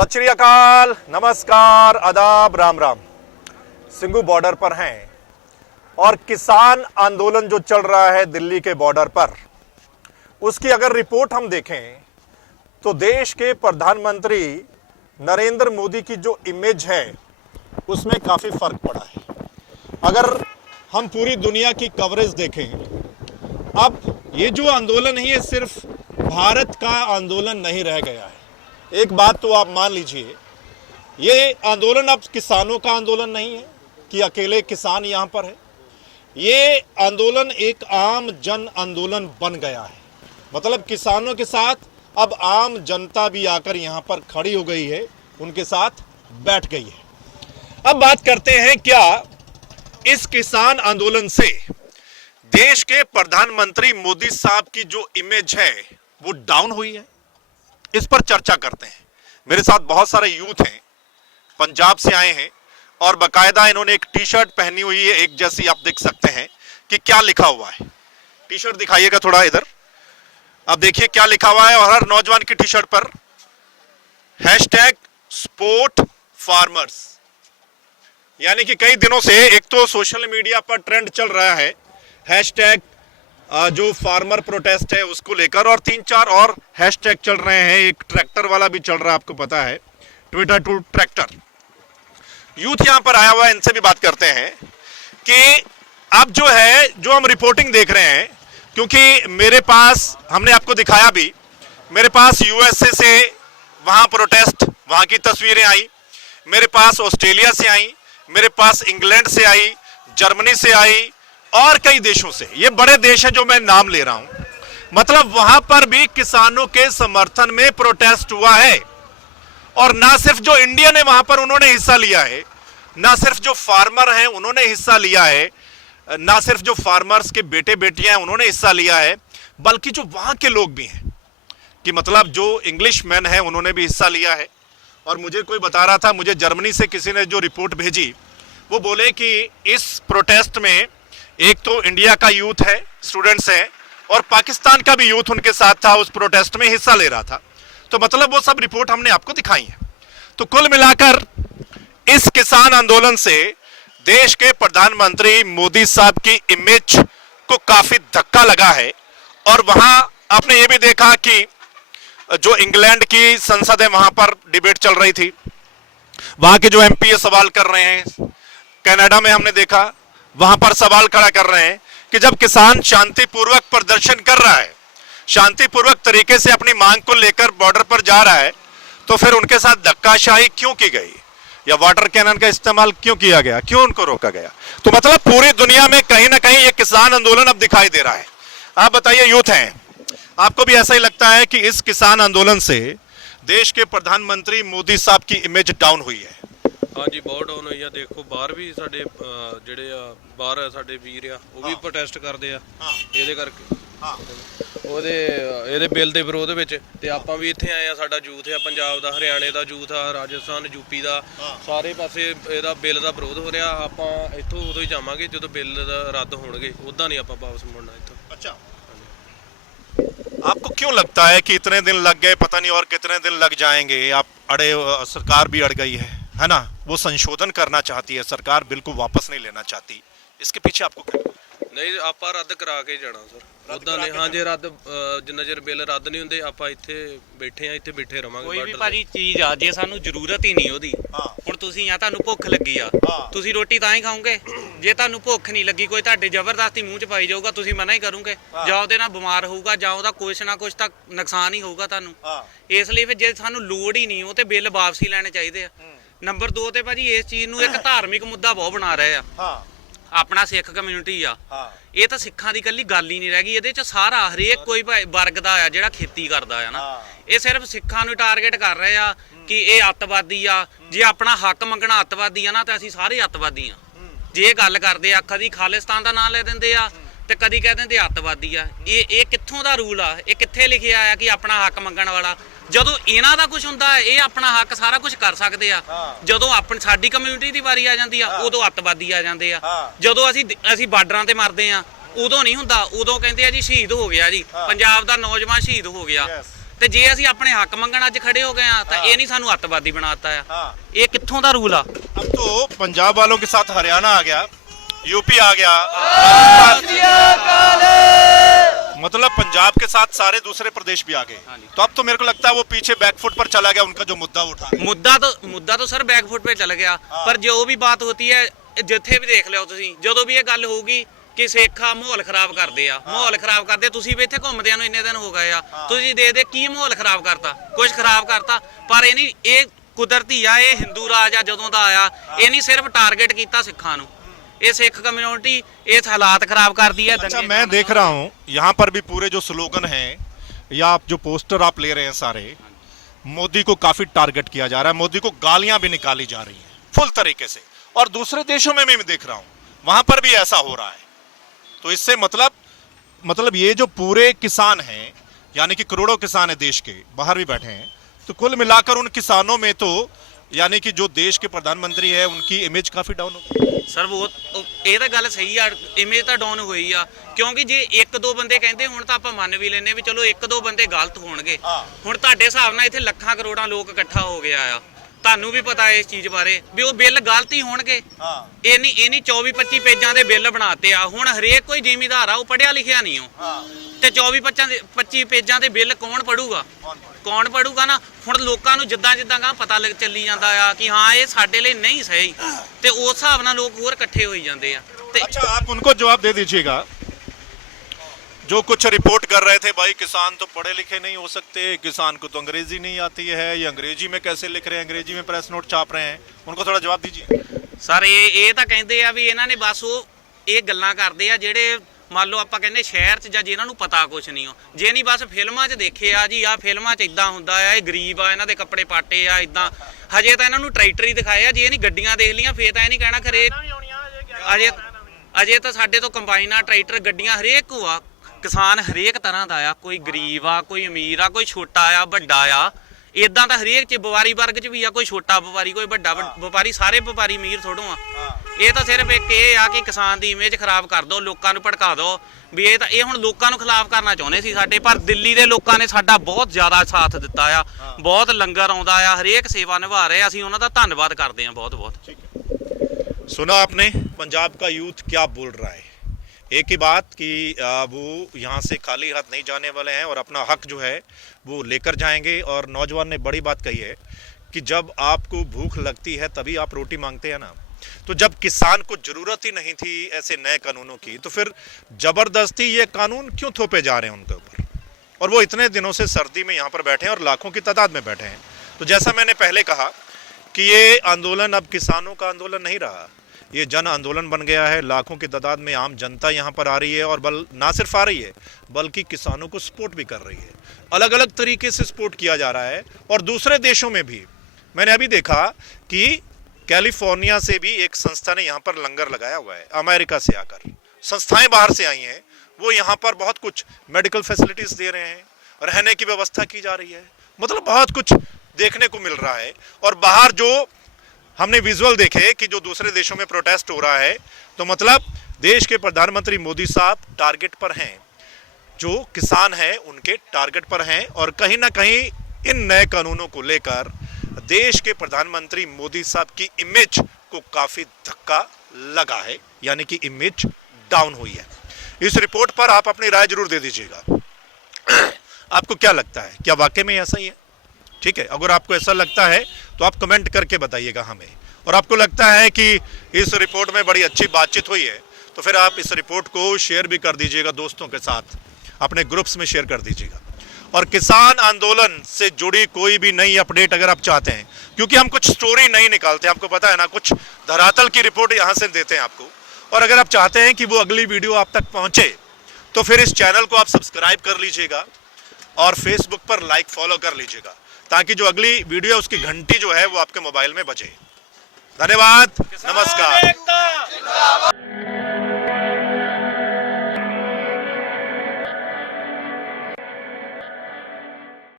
सत श्री अकाल, नमस्कार, आदाब, राम राम। सिंघू बॉर्डर पर हैं और किसान आंदोलन जो चल रहा है दिल्ली के बॉर्डर पर, उसकी अगर रिपोर्ट हम देखें तो देश के प्रधानमंत्री नरेंद्र मोदी की जो इमेज है उसमें काफी फर्क पड़ा है। अगर हम पूरी दुनिया की कवरेज देखें, अब ये जो आंदोलन है ये सिर्फ भारत का आंदोलन नहीं रह गया है। एक बात तो आप मान लीजिए, ये आंदोलन अब किसानों का आंदोलन नहीं है कि अकेले किसान यहाँ पर है। ये आंदोलन एक आम जन आंदोलन बन गया है। मतलब किसानों के साथ अब आम जनता भी आकर यहाँ पर खड़ी हो गई है, उनके साथ बैठ गई है। अब बात करते हैं, क्या इस किसान आंदोलन से देश के प्रधानमंत्री मोदी साहब की जो इमेज है वो डाउन हुई है? इस पर चर्चा करते हैं। मेरे साथ बहुत सारे यूथ हैं, पंजाब से आए हैं और बाकायदा इन्होंने एक टी शर्ट पहनी हुई है, एक जैसी आप देख सकते हैं कि क्या लिखा हुआ है। टी शर्ट दिखाइएगा थोड़ा इधर, अब देखिए क्या लिखा हुआ है। और हर नौजवान की टी शर्ट पर हैशटैग सपोर्ट फार्मर्स, यानी कि कई दिनों से एक तो सोशल मीडिया पर ट्रेंड चल रहा है हैशटैग जो फार्मर प्रोटेस्ट है उसको लेकर, और 3-4 और हैशटैग चल रहे हैं। एक ट्रैक्टर वाला भी चल रहा है, आपको पता है, ट्विटर टू ट्रैक्टर। यूथ यहां पर आया हुआ है, इनसे भी बात करते हैं कि अब जो है, जो हम रिपोर्टिंग देख रहे हैं, क्योंकि मेरे पास, हमने आपको दिखाया भी, मेरे पास यूएसए से वहां प्रोटेस्ट, वहां की तस्वीरें आई, मेरे पास ऑस्ट्रेलिया से आई, मेरे पास इंग्लैंड से आई, जर्मनी से आई और कई देशों से। ये बड़े देश हैं जो मैं नाम ले रहा हूं। मतलब वहां पर भी किसानों के समर्थन में प्रोटेस्ट हुआ है। और ना सिर्फ जो इंडियन है वहां पर उन्होंने हिस्सा लिया है, ना सिर्फ जो फार्मर हैं उन्होंने हिस्सा लिया है, ना सिर्फ जो फार्मर्स के बेटे बेटियां हैं उन्होंने हिस्सा लिया है, बल्कि जो वहां के लोग भी हैं, कि मतलब जो इंग्लिश मैन है उन्होंने भी हिस्सा लिया है। और मुझे कोई बता रहा था, मुझे जर्मनी से किसी ने जो रिपोर्ट भेजी, वो बोले कि इस प्रोटेस्ट में एक तो इंडिया का यूथ है, स्टूडेंट्स हैं, और पाकिस्तान का भी यूथ उनके साथ था, उस प्रोटेस्ट में हिस्सा ले रहा था। तो मतलब वो सब रिपोर्ट हमने आपको दिखाई है। तो कुल मिलाकर इस किसान आंदोलन से देश के प्रधानमंत्री मोदी साहब की इमेज को काफी धक्का लगा है। और वहां आपने ये भी देखा कि जो इंग्लैंड की संसद है वहां पर डिबेट चल रही थी, वहां के जो एमपी सवाल कर रहे हैं। कनाडा में हमने देखा, वहां पर सवाल खड़ा कर रहे हैं कि जब किसान शांतिपूर्वक प्रदर्शन कर रहा है, शांतिपूर्वक तरीके से अपनी मांग को लेकर बॉर्डर पर जा रहा है, तो फिर उनके साथ धक्काशाही क्यों की गई, या वाटर कैनन का इस्तेमाल क्यों किया गया, क्यों उनको रोका गया? तो मतलब पूरी दुनिया में कहीं ना कहीं ये किसान आंदोलन अब दिखाई दे रहा है। आप बताइए, यूथ हैं, आपको भी ऐसा ही लगता है कि इस किसान आंदोलन से देश के प्रधानमंत्री मोदी साहब की इमेज डाउन हुई है? हाँ जी, बहुत डाउन हुई है। देखो बाहर भी ਸਾਡੇ ਜਿਹੜੇ ਆ ਬਾਹਰ ਸਾਡੇ ਵੀਰ ਆ ਉਹ ਵੀ ਪ੍ਰੋਟੈਸਟ ਕਰਦੇ ਆ ਇਹਦੇ ਕਰਕੇ, ਇਹਦੇ ਬਿੱਲ ਦੇ ਵਿਰੋਧ ਵਿੱਚ। ਤੇ ਆਪਾਂ ਵੀ ਇੱਥੇ ਆਏ ਆ, ਸਾਡਾ ਯੂਥ ਆ, ਪੰਜਾਬ ਦਾ, ਹਰਿਆਣੇ ਦਾ ਯੂਥ ਆ, ਰਾਜਸਥਾਨ, ਯੂਪੀ ਦਾ, ਸਾਰੇ ਪਾਸੇ ਇਹਦਾ ਬਿੱਲ ਦਾ ਵਿਰੋਧ ਹੋ ਰਿਹਾ। ਆਪਾਂ ਇੱਥੋਂ ਉਦੋਂ ਹੀ ਜਾਵਾਂਗੇ ਜਦੋਂ ਬਿੱਲ ਦਾ ਰੱਦ ਹੋਣਗੇ, ਉਦਾਂ ਨਹੀਂ ਆਪਾਂ ਵਾਪਸ ਮੁੜਨਾ ਇੱਥੋਂ। अच्छा, आपको क्यों लगता है कि इतने दिन लग गए, पता नहीं और कितने दिन लग जाएंगे? आप अड़े, सरकार भी अड़ गई है ना, वो संशोधन करना चाहती है सरकार, बिल को वापस नहीं लेना चाहती। इसके पीछे आपको क्या? ਨਹੀਂ ਆਪਾਂ ਰੱਦ ਕਰਾ ਕੇ ਜਾਣਾ ਸਰ, ਉਦਾਂ ਨਹੀਂ। ਹਾਂ, ਜੇ ਰੱਦ, ਜਿੰਨਾ ਚਿਰ ਬਿੱਲ ਰੱਦ ਨਹੀਂ ਹੁੰਦੇ ਆਪਾਂ ਇੱਥੇ ਬੈਠੇ ਆ, ਇੱਥੇ ਬੈਠੇ ਰਵਾਂਗੇ। ਕੋਈ ਵੀ ਭਾਜੀ ਚੀਜ਼ ਆ, ਜੇ ਸਾਨੂੰ ਜ਼ਰੂਰਤ ਹੀ ਨਹੀਂ ਉਹਦੀ, ਹੁਣ ਤੁਸੀਂ ਆ, ਤੁਹਾਨੂੰ ਭੁੱਖ ਲੱਗੀ ਆ, ਤੁਸੀਂ ਰੋਟੀ ਤਾਂ ਹੀ ਖਾਓਗੇ। ਜੇ ਤੁਹਾਨੂੰ ਭੁੱਖ ਨਹੀਂ ਲੱਗੀ, ਕੋਈ ਤੁਹਾਡੇ ਜ਼ਬਰਦਸਤੀ ਮੂੰਹ 'ਚ ਪਾਈ ਜਾਊਗਾ, ਤੁਸੀਂ ਮਨਾ ਹੀ ਕਰੋਗੇ, ਜਾਂ ਉਹਦੇ ਨਾਲ ਬਿਮਾਰ ਹੋਊਗਾ, ਜਾਂ ਉਹਦਾ ਕੁਛ ਨਾ ਕੁਛ ਤਾਂ ਨੁਕਸਾਨ ਹੀ ਹੋਊਗਾ ਤੁਹਾਨੂੰ। ਇਸ ਲਈ ਫਿਰ ਜੇ ਸਾਨੂੰ ਲੋੜ ਹੀ ਨਹੀਂ, ਉਹ ਤੇ ਬਿੱਲ ਵਾਪਸੀ ਲੈਣੇ ਚਾਹੀਦੇ ਆ। ਨੰਬਰ 2 ਤੇ ਭਾਜੀ ਇਸ ਚੀਜ਼ ਨੂੰ ਇੱਕ ਧਾਰਮਿਕ ਮੁੱਦਾ ਬਹੁਤ ਬਣਾ ਰਹੇ ਆ। ਆਪਣਾ ਸਿੱਖ ਕਮਿਊਨਿਟੀ ਆ, ਇਹ ਤਾਂ ਸਿੱਖਾਂ ਦੀ ਕੱਲੀ ਗੱਲ ਹੀ ਨਹੀਂ ਰਹਿ ਗਈ, ਇਹਦੇ ਚ ਸਾਰਾ ਹਰੇਕ ਕੋਈ ਵਰਗ ਦਾ ਆ ਜਿਹੜਾ ਖੇਤੀ ਕਰਦਾ ਆ ਨਾ। ਇਹ ਸਿਰਫ ਸਿੱਖਾਂ ਨੂੰ ਟਾਰਗੇਟ ਕਰ ਰਹੇ ਆ ਕਿ ਇਹ ਅੱਤਵਾਦੀ ਆ। ਜੇ ਆਪਣਾ ਹੱਕ ਮੰਗਣਾ ਅੱਤਵਾਦੀ ਆ ਨਾ, ਤਾਂ ਅਸੀਂ ਸਾਰੇ ਅੱਤਵਾਦੀ ਆ। ਜੇ ਇਹ ਗੱਲ ਕਰਦੇ ਆ, ਕਦੀ ਖਾਲਿਸਤਾਨ ਦਾ ਨਾਂ ਲੈ ਦਿੰਦੇ ਆ ਤੇ ਕਦੀ ਕਹਿ ਦਿੰਦੇ ਅੱਤਵਾਦੀ ਆ। ਇਹ ਕਿੱਥੋਂ ਦਾ ਰੂਲ ਆ? ਇਹ ਕਿੱਥੇ ਲਿਖਿਆ ਆ ਕਿ ਆਪਣਾ ਹੱਕ ਮੰਗਣ ਵਾਲਾ? ਜਦੋਂ ਇਹਨਾਂ ਦਾ ਕੁਝ ਹੁੰਦਾ, ਇਹ ਆਪਣਾ ਹੱਕ ਸਾਰਾ ਕੁਝ ਕਰ ਸਕਦੇ ਆ। ਜਦੋਂ ਆਪਣੀ ਸਾਡੀ ਕਮਿਊਨਿਟੀ ਦੀ ਵਾਰੀ ਆ ਜਾਂਦੀ ਆ, ਉਦੋਂ ਅੱਤਵਾਦੀ ਆ ਜਾਂਦੇ ਆ। ਜਦੋਂ ਅਸੀਂ ਬਾਰਡਰਾਂ ਤੇ ਮਰਦੇ ਆ, ਉਦੋਂ ਨਹੀਂ ਹੁੰਦਾ, ਉਦੋਂ ਕਹਿੰਦੇ ਆ ਜੀ ਸ਼ਹੀਦ ਹੋ ਗਿਆ ਜੀ, ਪੰਜਾਬ ਦਾ ਨੌਜਵਾਨ ਸ਼ਹੀਦ ਹੋ ਗਿਆ। ਤੇ ਜੇ ਅਸੀਂ ਆਪਣੇ ਹੱਕ ਮੰਗਣ ਅੱਜ ਖੜੇ ਹੋ ਗਏ ਆ ਤਾਂ ਇਹ ਨਹੀਂ ਸਾਨੂੰ ਅੱਤਵਾਦੀ ਬਣਾਤਾ ਆ। ਇਹ ਕਿੱਥੋਂ ਦਾ ਰੂਲ ਆ? अब तो पंजाब वालों के साथ हरियाणा आ गया, यूपी आ गया, मतलब पंजाब के साथ सारे दूसरे प्रदेश भी आ गए। तो अब तो मेरे को लगता है वो पीछे बैकफुट पर चला गया, उनका जो मुद्दा उठा। ਮੁੱਦਾ ਤਾਂ ਸਰ ਬੈਕਫੁੱਟ 'ਤੇ ਚੱਲ ਗਿਆ, ਪਰ ਜੋ ਵੀ ਬਾਤ ਹੋਤੀ ਹੈ ਜਿੱਥੇ ਵੀ ਦੇਖ ਲਿਓ ਤੁਸੀਂ, ਜਦੋਂ ਵੀ ਇਹ ਗੱਲ ਹੋਊਗੀ ਕਿ ਸੇਖਾ ਮਾਹੌਲ ਖਰਾਬ ਕਰਦੇ ਆ, ਮਾਹੌਲ ਖਰਾਬ ਕਰਦੇ, ਤੁਸੀਂ ਵੀ ਇੱਥੇ ਘੁੰਮਦਿਆਂ ਨੂੰ ਇੰਨੇ ਦਿਨ ਹੋ ਗਏ ਆ, ਤੁਸੀਂ ਦੇ ਕੀ ਮਾਹੌਲ ਖਰਾਬ ਕਰਤਾ, ਕੁਝ ਖਰਾਬ ਕਰਤਾ, ਪਰ ਇਹ ਨਹੀਂ, ਇਹ ਕੁਦਰਤੀ ਆ, ਇਹ ਹਿੰਦੂ ਰਾਜ ਆ ਜਦੋਂ ਦਾ ਆਇਆ, ਇਹ ਨਹੀਂ ਸਿਰਫ ਟਾਰਗੇਟ ਕੀਤਾ ਸਿੱਖਾਂ ਨੂੰ, ये सिख कम्युनिटी ये हालात खराब कर दी है। अच्छा, मैं देख रहा हूँ यहाँ पर भी पूरे जो स्लोगन हैं या आप जो पोस्टर आप ले रहे हैं सारे, मोदी को काफी टारगेट किया जा रहा है, मोदी को गालियां भी निकाली जा रही हैं फुल तरीके से, और दूसरे देशों में भी मैं देख रहा हूँ वहां पर भी ऐसा हो रहा है। तो इससे मतलब ये जो पूरे किसान हैं, यानी कि करोड़ों किसान है देश के, बाहर भी बैठे हैं, तो कुल मिलाकर उन किसानों में तो यानी कि जो देश के प्रधानमंत्री है उनकी इमेज काफी डाउन हो गई। ਸਰ ਇਹ ਤਾਂ ਗੱਲ ਸਹੀ ਆ, ਇਮੇਜ ਤਾਂ ਡਾਊਨ ਹੋਈ ਆ, ਕਿਉਂਕਿ ਜੇ ਇੱਕ ਦੋ ਬੰਦੇ ਕਹਿੰਦੇ ਹੁਣ ਤਾਂ ਆਪਾਂ ਮੰਨ ਵੀ ਲੈਨੇ ਵੀ ਚਲੋ ਇੱਕ ਦੋ ਬੰਦੇ ਗਲਤ ਹੋਣਗੇ, ਹੁਣ ਤੁਹਾਡੇ ਹਿਸਾਬ ਨਾਲ ਇੱਥੇ ਲੱਖਾਂ ਕਰੋੜਾਂ ਲੋਕ ਇਕੱਠਾ ਹੋ ਗਿਆ ਆ, ਤੁਹਾਨੂੰ ਵੀ ਪਤਾ ਇਸ ਚੀਜ਼ ਬਾਰੇ ਵੀ ਉਹ ਬਿੱਲ ਗਲਤ ਹੀ ਹੋਣਗੇ। ਇਹ ਨਹੀਂ 24-25 ਪੇਜਾਂ ਦੇ ਬਿੱਲ ਬਣਾਤੇ ਆ, ਹੁਣ ਹਰੇਕ ਕੋਈ ਜ਼ਿਮੀਂਦਾਰ ਆ ਉਹ ਪੜਿਆ ਲਿਖਿਆ ਨਹੀਂ ਉਹ, ਤੇ 24-25 ਪੇਜਾਂ ਦੇ ਬਿੱਲ ਕੌਣ ਪੜੂਗਾ ਨਾ। ਹੁਣ ਲੋਕਾਂ ਨੂੰ ਜਿੱਦਾਂ ਗਾ ਪਤਾ ਚੱਲੀ ਜਾਂਦਾ ਆ ਕਿ ਹਾਂ ਇਹ ਸਾਡੇ ਲਈ ਨਹੀਂ ਸਹੀ, ਤੇ ਉਸ ਹਿਸਾਬ ਨਾਲ ਲੋਕ ਹੋਰ ਇਕੱਠੇ ਹੋਈ ਜਾਂਦੇ ਆ। ਤੇ अच्छा, आप उनको जवाब दे दीजिएगा जो कुछ रिपोर्ट कर रहे थे, भाई किसान तो पढ़े लिखे नहीं हो सकते, किसान को तो अंग्रेजी नहीं आती है, ये अंग्रेजी में कैसे लिख रहे हैं, अंग्रेजी में प्रेस नोट छाप रहे हैं, उनको थोड़ा जवाब दीजिए। ਸਰ ਇਹ ਤਾਂ ਕਹਿੰਦੇ ਆ ਵੀ ਇਹਨਾਂ ਨੇ ਬਸ ਉਹ ਇਹ ਗੱਲਾਂ ਕਰਦੇ ਆ ਜਿਹੜੇ ਮੰਨ ਲਓ ਆਪਾਂ ਕਹਿੰਦੇ ਸ਼ਹਿਰ 'ਚ ਜਾਂ ਜਿਹਨਾਂ ਨੂੰ ਪਤਾ ਕੁਛ ਨਹੀਂ ਹੋ, ਜੇ ਨਹੀਂ ਬਸ ਫਿਲਮਾਂ 'ਚ ਦੇਖੇ ਆ ਜੀ, ਆ ਫਿਲਮਾਂ 'ਚ ਇਦਾਂ ਹੁੰਦਾ ਆ, ਇਹ ਗਰੀਬ ਆ, ਇਹਨਾਂ ਦੇ ਕੱਪੜੇ ਪਾਟੇ ਆ ਇਦਾਂ, ਹਜੇ ਤਾਂ ਇਹਨਾਂ ਨੂੰ ਟਰੈਕਟਰ ਹੀ ਦਿਖਾਏ ਆ, ਜੇ ਨਹੀਂ ਗੱਡੀਆਂ ਦੇਖ ਲੀਆਂ ਫੇਰ ਤਾਂ ਇਹ ਨਹੀਂ ਕਹਿਣਾ ਖਰੇ ਅਜੇ ਤਾਂ ਸਾਡੇ ਤੋਂ ਕੰਬਾਈਨਾਂ ਟਰੈਕਟਰ ਗੱਡੀਆਂ ਹਰੇਕ ਕੋ ਆ, ਕਿਸਾਨ ਹਰੇਕ ਤਰ੍ਹਾਂ ਦਾ ਆ, ਕੋਈ ਗਰੀਬ ਆ, ਕੋਈ ਅਮੀਰ ਆ, ਕੋਈ ਛੋਟਾ ਆ, ਵੱਡਾ ਆ, ਇਦਾਂ ਤਾਂ ਹਰੇਕ 'ਚ ਵਪਾਰੀ ਵਰਗ 'ਚ ਵੀ ਆ, ਕੋਈ ਛੋਟਾ ਵਪਾਰੀ ਕੋਈ ਵੱਡਾ ਵਪਾਰੀ, ਸਾਰੇ ਵਪਾਰੀ ਅਮੀਰ ਥੋੜੋਂ ਆ। ਇਹ ਤਾਂ ਸਿਰਫ ਇੱਕ ਇਹ ਆ ਕਿ ਕਿਸਾਨ ਦੀ ਇਮੇਜ ਖਰਾਬ ਕਰ ਦੋ, ਲੋਕਾਂ ਨੂੰ ਭੜਕਾ ਦੋ ਵੀ ਇਹ ਹੁਣ ਲੋਕਾਂ ਨੂੰ ਖਿਲਾਫ ਕਰਨਾ ਚਾਹੁੰਦੇ ਸੀ ਸਾਡੇ, ਪਰ ਦਿੱਲੀ ਦੇ ਲੋਕਾਂ ਨੇ ਸਾਡਾ ਬਹੁਤ ਜ਼ਿਆਦਾ ਸਾਥ ਦਿੱਤਾ ਆ, ਬਹੁਤ ਲੰਗਰ ਆਉਂਦਾ ਆ, ਹਰੇਕ ਸੇਵਾ ਨਿਭਾ ਰਹੇ, ਅਸੀਂ ਉਹਨਾਂ ਦਾ ਧੰਨਵਾਦ ਕਰਦੇ ਹਾਂ ਬਹੁਤ। सुना आपने पंजाब का यूथ क्या बोल रहा है, एक ही बात कि वो यहाँ से खाली हाथ नहीं जाने वाले हैं और अपना हक जो है वो लेकर जाएंगे। और नौजवान ने बड़ी बात कही है कि जब आपको भूख लगती है तभी आप रोटी मांगते हैं ना, तो जब किसान को जरूरत ही नहीं थी ऐसे नए कानूनों की, तो फिर जबरदस्ती ये कानून क्यों थोपे जा रहे हैं उनके ऊपर, और वो इतने दिनों से सर्दी में यहाँ पर बैठे हैं और लाखों की तादाद में बैठे हैं। तो जैसा मैंने पहले कहा कि ये आंदोलन अब किसानों का आंदोलन नहीं रहा, ये जन आंदोलन बन गया है। लाखों की तादाद में आम जनता यहाँ पर आ रही है, और ना सिर्फ आ रही है बल्कि किसानों को सपोर्ट भी कर रही है, अलग अलग तरीके से सपोर्ट किया जा रहा है। और दूसरे देशों में भी मैंने अभी देखा कि कैलिफोर्निया से भी एक संस्था ने यहाँ पर लंगर लगाया हुआ है, अमेरिका से आकर संस्थाएं बाहर से आई हैं, वो यहाँ पर बहुत कुछ मेडिकल फैसिलिटीज दे रहे हैं, रहने की व्यवस्था की जा रही है, मतलब बहुत कुछ देखने को मिल रहा है। और बाहर जो हमने विजुअल देखे कि जो दूसरे देशों में प्रोटेस्ट हो रहा है, तो मतलब देश के प्रधानमंत्री मोदी साहब टारगेट पर हैं, जो किसान हैं उनके टारगेट पर हैं, और कहीं ना कहीं इन नए कानूनों को लेकर देश के प्रधानमंत्री मोदी साहब की इमेज को काफी धक्का लगा है, यानी कि इमेज डाउन हुई है। इस रिपोर्ट पर आप अपनी राय जरूर दे दीजिएगा। आपको क्या लगता है, क्या वाकई में ऐसा ही है? ठीक है, अगर आपको ऐसा लगता है तो आप कमेंट करके बताइएगा हमें, और आपको लगता है कि इस रिपोर्ट में बड़ी अच्छी बातचीत हुई है तो फिर आप इस रिपोर्ट को शेयर भी कर दीजिएगा दोस्तों के साथ, अपने ग्रुप्स में शेयर कर दीजिएगा। और किसान आंदोलन से जुड़ी कोई भी नई अपडेट अगर आप चाहते हैं, क्योंकि हम कुछ स्टोरी नहीं निकालते, आपको पता है ना, कुछ धरातल की रिपोर्ट यहाँ से देते हैं आपको, और अगर आप चाहते हैं कि वो अगली वीडियो आप तक पहुंचे तो फिर इस चैनल को आप सब्सक्राइब कर लीजिएगा और फेसबुक पर लाइक फॉलो कर लीजिएगा, ताकि जो अगली वीडियो उसकी घंटी जो है वो आपके मोबाइल में बजे। धन्यवाद, नमस्कार।